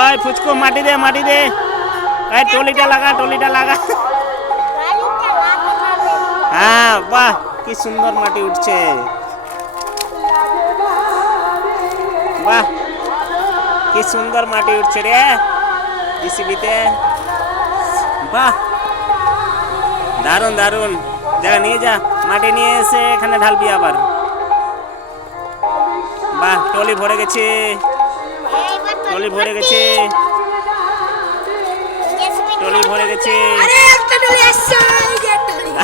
ওই ফুচকু মাটি দে মাটি দে, এই টলিটা লাগা টলিটা লাগা। হ্যাঁ বাহ কি সুন্দর মাটি উঠছে, বাহ কি সুন্দর মাটি উঠছে রে জিসিবিতে, বাহ দারুন দারুন। যা নিয়ে যা মাটি নিয়ে এসে এখানে ঢালবি আবার। বাহ টলি ভরে গেছে, টলি ভরে গেছে, টলি ভরে গেছে।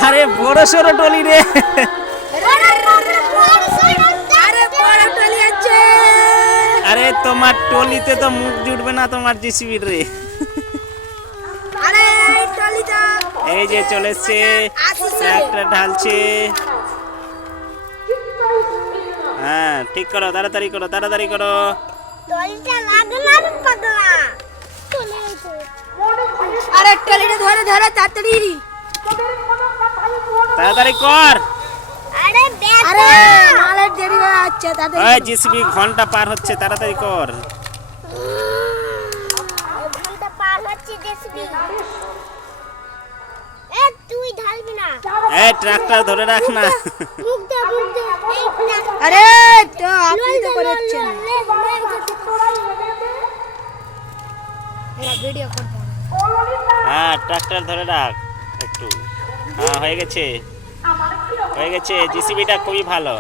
আরে বড় সড়ো টলি রে, আরে তোমার টলিতে তো মুখ জুটবে না তোমার জিসিবির রে। এই যে চলে এসছে, একটা ঢালছে। হ্যাঁ ঠিক করো, তাড়াতাড়ি করো তাড়াতাড়ি করো। আরে টলিটা ধরে ধরে তাড়াতাড়ি তাড়াতাড়ি কর। আরে মালের দেরি হয়ে যাচ্ছে তাড়াতাড়ি। ওই জিসিবি ঘন্টা পার হচ্ছে, তাড়াতাড়ি কর। ঘন্টা পার হচ্ছে জিসিবি। এ তুই ঢালবি না, এই ট্রাক্টর ধরে রাখ না। মুখ দে এই ট্রাক্টর। আরে তো আপনি তো করেছেন, এরা ভিডিও করতে হবে। হ্যাঁ ট্রাক্টর ধরে রাখ একটু। হ্যাঁ হয়ে গেছে হয়ে গেছে, জিসিবিটা খুবই ভালো।